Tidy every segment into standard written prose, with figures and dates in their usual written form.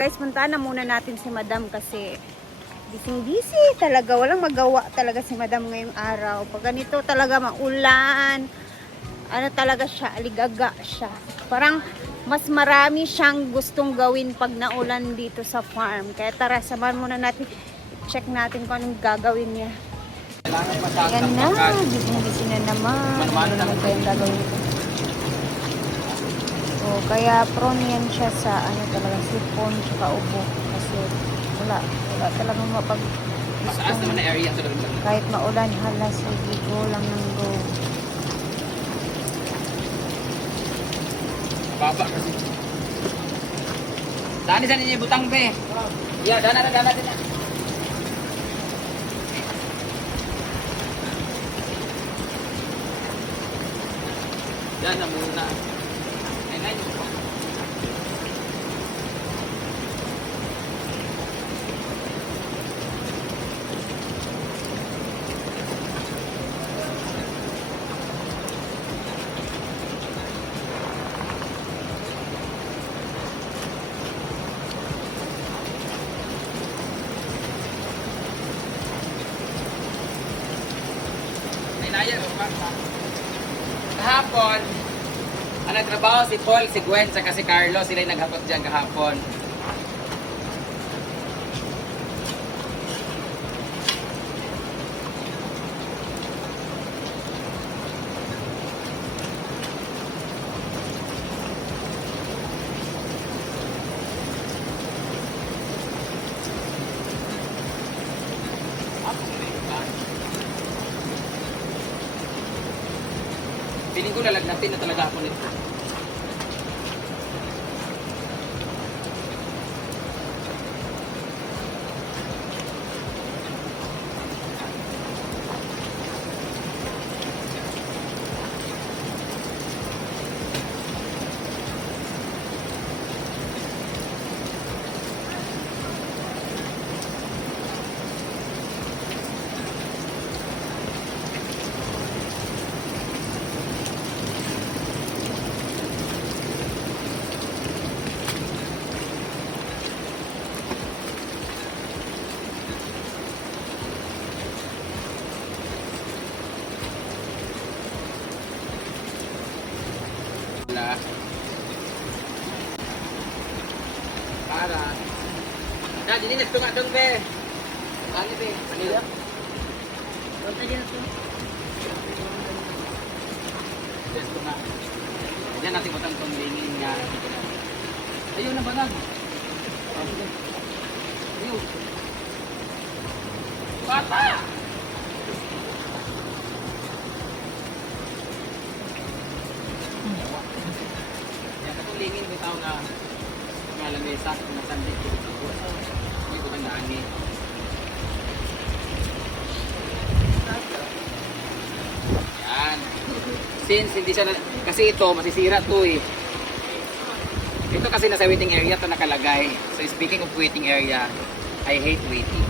Guys, puntahan na muna natin si Madam kasi busy talaga. Walang magawa talaga si Madam ngayong araw. Pag ganito talaga maulan, ano talaga siya, aligaga siya. Parang mas marami siyang gustong gawin pag naulan dito sa farm. Kaya tara, samahan muna natin. Check natin kung anong gagawin niya. Ayan na, busy na naman. Ano naman kayong gagawin ito? So, kaya prone yan siya sa ano talaga, sipon tsaka ubo. Kasi wala talagang mapag Mataas naman na area sa loob. kahit maulan, halas, sige, go lang ng go. Baba kasi. Dani sa ninyo butang be. Yeah, dana din na. Yan na muna. Ay, kahapon, ang nagtrabaho si Paul, si Gwen, saka si Carlos, sila yung naghakot dyan kahapon. Piling ko lalagnatin na talaga ako nito. Para. Dad, ini nagtunga dong be. Ano be? Ano? Ano din ito? Yes, tunga. Diyan natin butang tong lingin nga. Ayun na banag. Ayun. Bata! Yan katong lingin bitaw na lamesa kung natanda ito hindi ko tandaan eh. Yan. Since hindi siya kasi ito masisira to eh. Ito kasi nasa waiting area to nakalagay. So speaking of waiting area, I hate waiting.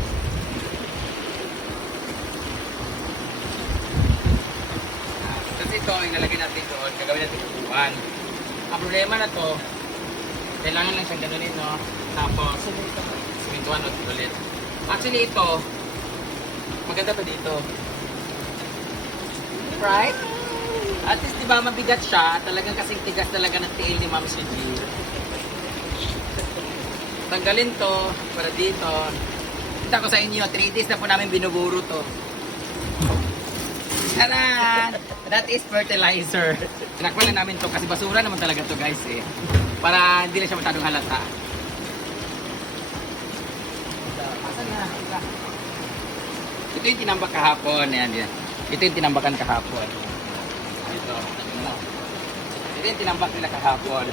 Kasi ito inalagay natin doon, gagawin natin upuan. Ang problema na to, kailangan lang siyang ganunin, no? Tapos, simintuan ulit. Actually, ito, maganda pa dito. Right? At least, di ba, mabigat siya. Talagang kasing tigas talaga ng tiil ni Ma'am Suji. Tanggalin to, para dito. Kita ko sa inyo, 3 days na po namin binuburo to. Taran! That is fertilizer. Tinakpan lang namin to kasi basura naman talaga to, guys, eh. Para hindi na siya masyadong halata. Ito yung tinambak kahapon. Ayan, yan. Ito yung tinambakan kahapon. Ito. Ito yung tinambak nila kahapon.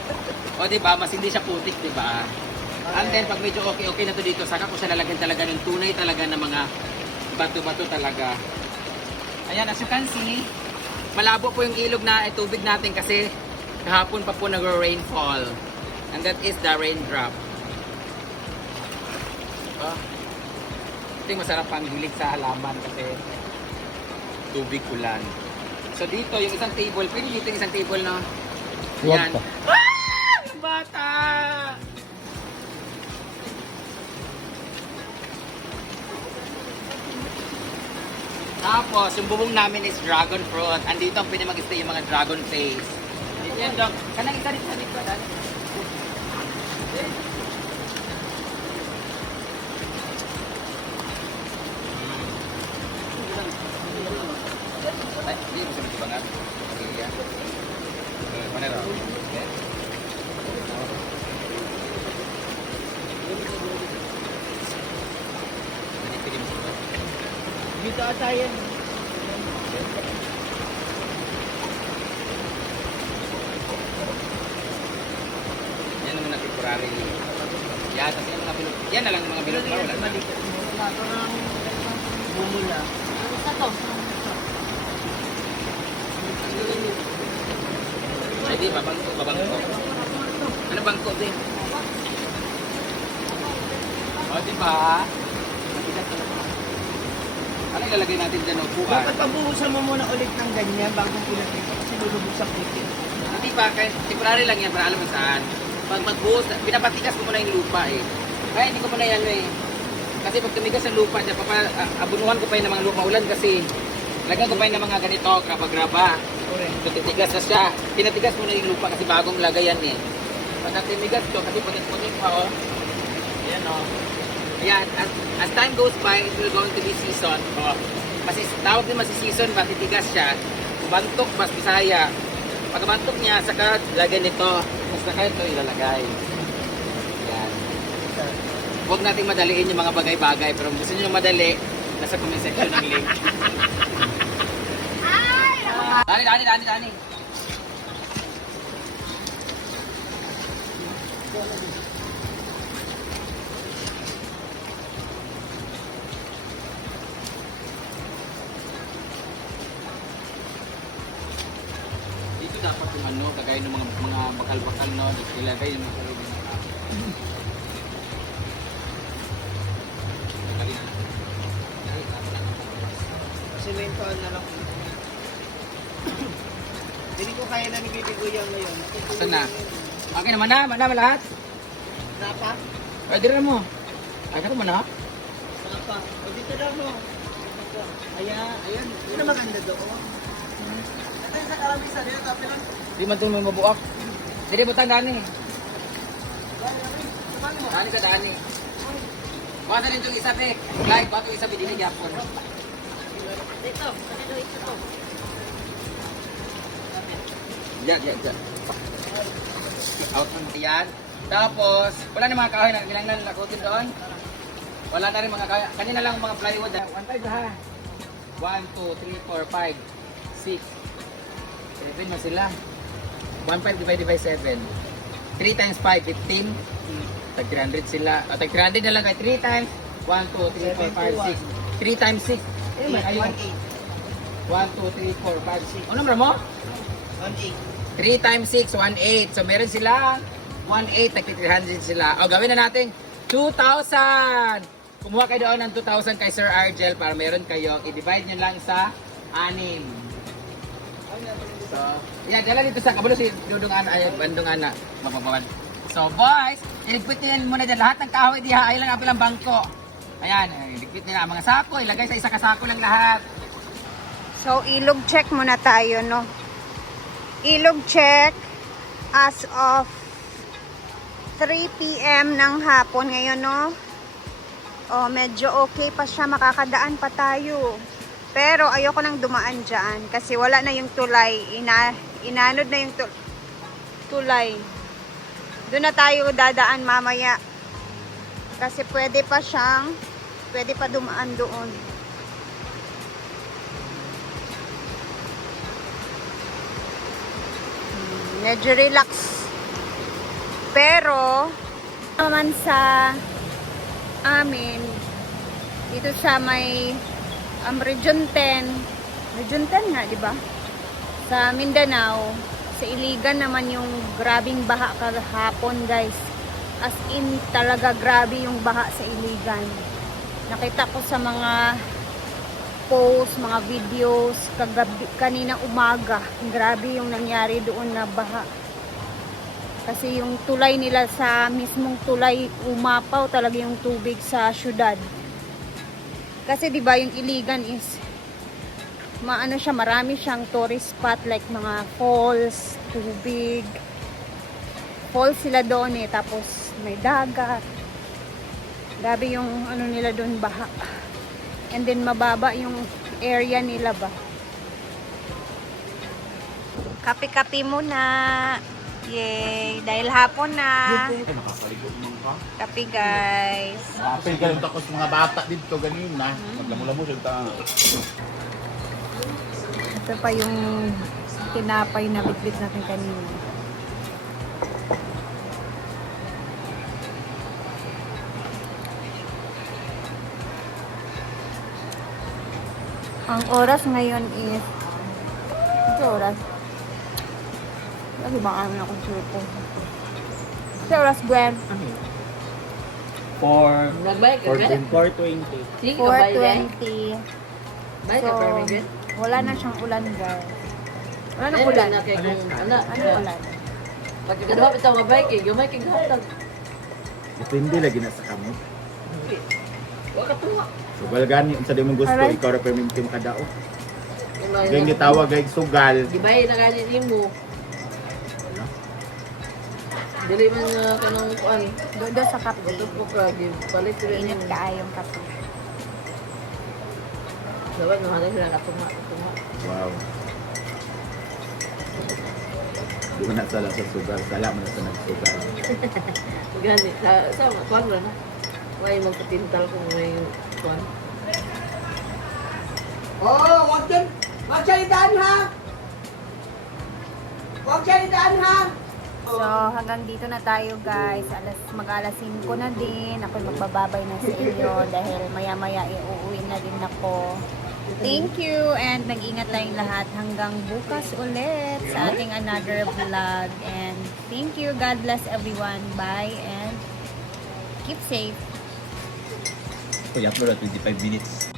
O diba, mas hindi siya putik, diba? And then, pag medyo okay na to dito, saka ko siya lalagyan talaga ng tunay talaga ng mga bato-bato talaga. Ayan, as you can see, malabo po yung ilog na tubig natin kasi kahapon pa po nag-rainfall. And that is the raindrop. Oh. Ito yung masarap pang hilig sa halaman kasi tubig ulan. So dito, yung isang table, pwede dito yung isang table, no? Ayan. Ah! Bata! Tapos, yung bubong namin is dragon fruit. Andito ang pwede mag-stay yung mga dragon face. Dito yan, Dok. Kanang isa rin sa dito, Dad. Ay, hindi mo sabi bangat. Okay, yan. Mana raw? Dito ata yan. Yan naman na temporary. Yan, tapos yan mga bilog. Yan na lang yung mga bilog. Wala na. Parang bumula. Ano to? Hindi, babangko, babangko. Ano bangko din? O, diba? Mabigat talaga. Ano ilalagay natin dyan, upuan? Dapat pabuhusan mo muna ulit ng ganyan bago pinatid kasi lulubog sa puti. Hindi pa, kahit temporary lang yan para alam mo saan. Pag magbuhos, pinapatigas ko muna yung lupa eh. Kaya hindi ko muna yan eh. Kasi pag tumigas ang lupa, dyan, abunuhan ko pa yun ng mga lupa ulan kasi lagyan ko pa yun ng mga ganito, graba-graba. So titigas na siya. Pinatigas muna yung lupa kasi bagong lagay yan eh. Pag timigas ko, kasi putik-putik pa oh. Ayan oh. Ayan, as time goes by, it will going to be season. Oh. Tawag din masi-season ba, titigas siya. Bantok, mas bisaya. Pagbantok niya, saka lagyan nito. Mas saka ito ilalagay. Ayan. Huwag nating madaliin yung mga bagay-bagay. Pero kung gusto nyo madali, nasa comment section ng link. Dani. Dito dapat yung ano, kagaya ng mga bakal-bakal no, ilagay yung mga sarili ng Sementoan na lang. Hindi ko kaya na nagbibigoyan ngayon. Saan na? Okay naman na, madama lahat. Napa? Pwede rin mo. Ay, ka naman ha? Napa? O dito lang mo. Ayan. Yun ang maganda doon. Ito yung sa karamisan nila, tapi lang. Di man ito may mabuak. Sige, butang Dani. Dani ka, Dani. Baka na rin itong isa, Pek. Live, baka itong isa, bidinig ako. Dito, isa to. Yan. Out ng tiyan. Tapos, wala na mga kahoy na ginangnan lakutin doon. Wala na rin mga kahoy. Kanina lang mga plywood. 1.5 ha. 1, 2, 3, 4, 5, 6, 7 na sila. 1.5 divided by 7. 3 times 5, 15. Tag 300 sila. O, tag 300 na lang kay 3 times. 1, 2, 3, 4, 5, 6. 3 times 6. Eh, may kayo. 1, 2, 3, 4, 5, 6. Ano naman mo? 1.8. 3 times 6, 1.8. So, meron sila 1.8, tag 300 sila. O, gawin na natin 2,000. Kumuha kayo doon ng 2,000 kay Sir Argel para meron kayo. I-divide nyo lang sa 6. So, yan, dala dito sa kabulo si Dudong Ana, ay, Bandong Ana. Mapapawad. So, boys, iligpitin muna dyan. Lahat ng kahoy diha, ay lang apilang bangko. Ayan, iligpit nila ang mga sako. Ilagay sa isa kasako lang lahat. So, ilog check muna tayo, no? Ilog check as of 3 p.m. ng hapon ngayon, no? Oh, medyo okay pa siya. Makakadaan pa tayo. Pero, ayoko nang dumaan dyan. Kasi wala na yung tulay. Inanod na yung tulay. Doon na tayo dadaan mamaya. Kasi pwede pa dumaan doon. Medyo relax. Pero, naman sa amin, dito sa may Region 10 nga, di ba? Sa Mindanao, sa Iligan naman yung grabing baha kahapon, guys. As in, talaga grabe yung baha sa Iligan. Nakita ko sa mga post, mga videos, kanina umaga. Grabe yung nangyari doon na baha. Kasi yung tulay nila sa mismong tulay, umapaw talaga yung tubig sa syudad. Kasi 'di ba yung Iligan is maano siya, marami siyang tourist spot like mga falls, tubig. Falls sila doon eh, tapos may dagat. Grabe yung ano nila doon, baha. And then mababa yung area nila ba. Kape-kape muna. Yay! Dahil hapon na. Nakakaligot mo ka. Kape guys. Apil ganun ako sa mga bata dito ganina. Maglamula mo siya. Ito pa yung tinapay na bitbit natin kanina. Ang oras ngayon is ito oras. Lagi ba kami akong suko? Ito oras, Gwen. Nag-bike ka ba? 420. Sige ka ba yan? 4:20. Bike ka ba yan? Wala na siyang ulan, guys. Wala na Ano ulan. na kay kung ano? Ano ulan? Pagkakadawap ito mga bike eh, gamay kay gatag. Depende lagi na sa kamo. Wala ka tuwa. So balgani unsa di mo gusto Alright. ikaw ra perminti mo kadao. Gamay Gay na. gitawag gay sugal. Gibay na gani nimo. Dili man kanang kuan. Dodo sa kape. Ito po ka palit sila Init nimo. kaayong kape. Dapat mahalin sila katunga. Wow. Di mo na sala sa sugal, sala mo na sa nagsugal. Gani sa kuan ra na. May magpatintal kung may kuan. Oh, wag siya idaan ha! Wag siya idaan ha! So, hanggang dito na tayo guys. Mag-alas 5 na din. Ako'y magbababay na sa inyo dahil maya-maya uuwi na din ako. Thank you and mag-ingat tayong lahat hanggang bukas ulit sa ating another vlog. And thank you. God bless everyone. Bye and keep safe. Kuya, 25 minutes.